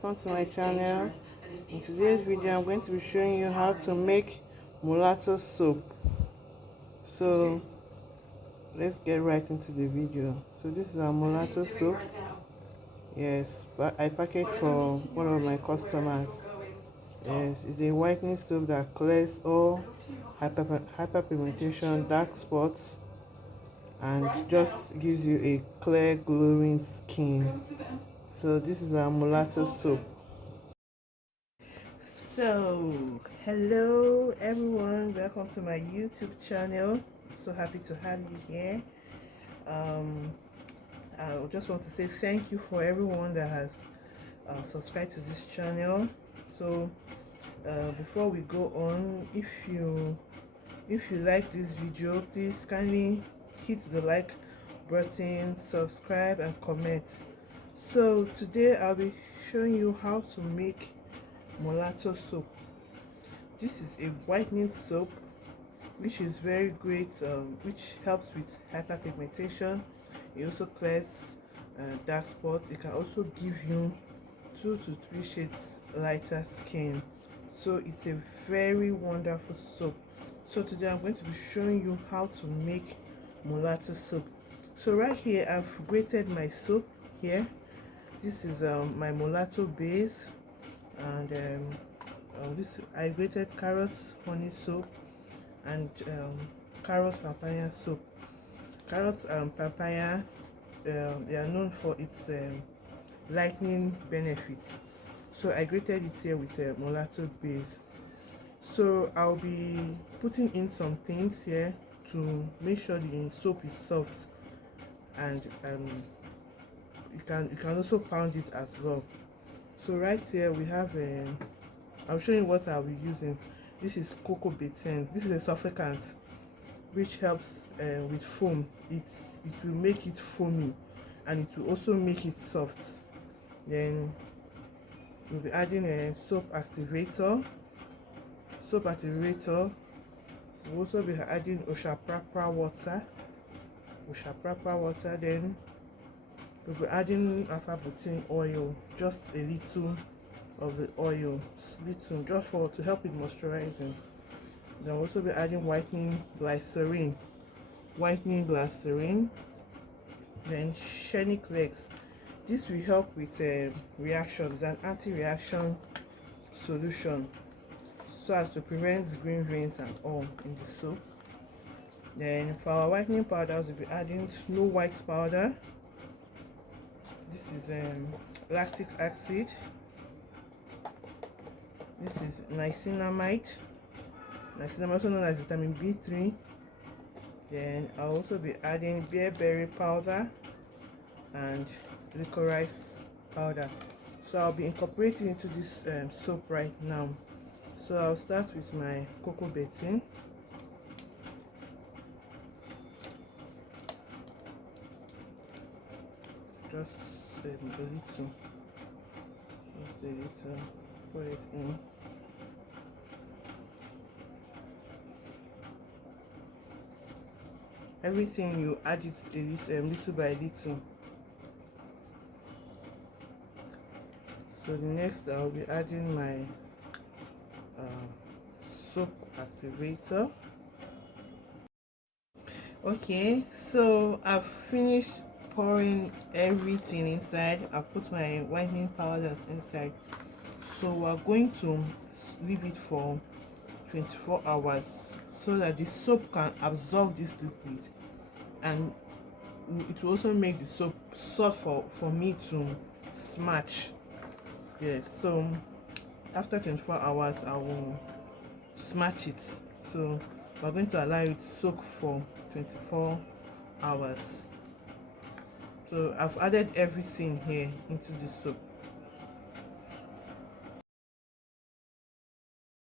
welcome to my channel. In today's video I'm going to be showing you how to make mulatto soap. So let's get right into the video. So this is our mulatto soap. Yes, but I packaged for one of my customers. Yes, it's a whitening soap that clears all hyperpigmentation, dark spots, and just gives you a clear glowing skin. So this is our mulatto soap. So hello everyone, welcome to my YouTube channel. I'm so happy to have you here. I just want to say thank you for everyone that has subscribed to this channel. So before we go on, if you like this video, please kindly hit the like button, subscribe and comment. So today I'll be showing you how to make mulatto soap. This is a whitening soap which is very great, which helps with hyperpigmentation. It also clears dark spots. It can also give you 2 to 3 shades lighter skin. So it's a very wonderful soap. So today I'm going to be showing you how to make mulatto soap. So right here I've grated my soap here. This is my mulatto base, and this I grated carrots honey soap and carrots papaya soap. Carrots and papaya, they are known for its lightening benefits. So I grated it here with a mulatto base. So I'll be putting in some things here to make sure the soap is soft, and you can also pound it as well. So right here we have I'll show you what I'll be using. This is cocoa betaine. This is a surfactant which helps with foam. It will make it foamy, and it will also make it soft. Then we'll be adding a soap activator. We'll also be adding oshapapa water. Then we'll be adding alpha-butane oil, just a little of the oil, little, just to help with moisturizing. Then we'll also be adding whitening glycerin. Then Shenic Legs. This will help with reactions, an anti-reaction solution, so as to prevent green veins and all in the soap. Then for our whitening powders, we'll be adding Snow White powder. This is lactic acid. This is niacinamide, also known as vitamin B3. Then I'll also be adding bearberry powder and licorice powder. So I'll be incorporating into this soap right now. So I'll start with my cocoa betaine. Just a little, put it in. Everything you add it little by little. So the next I'll be adding my soap activator. Okay, so I've finished pouring everything inside. I've put my whitening powders inside. So we're going to leave it for 24 hours so that the soap can absorb this liquid, and it will also make the soap soft for me to smash. Yes, so after 24 hours I will smash it. So we're going to allow it to soak for 24 hours. So I've added everything here into the soap.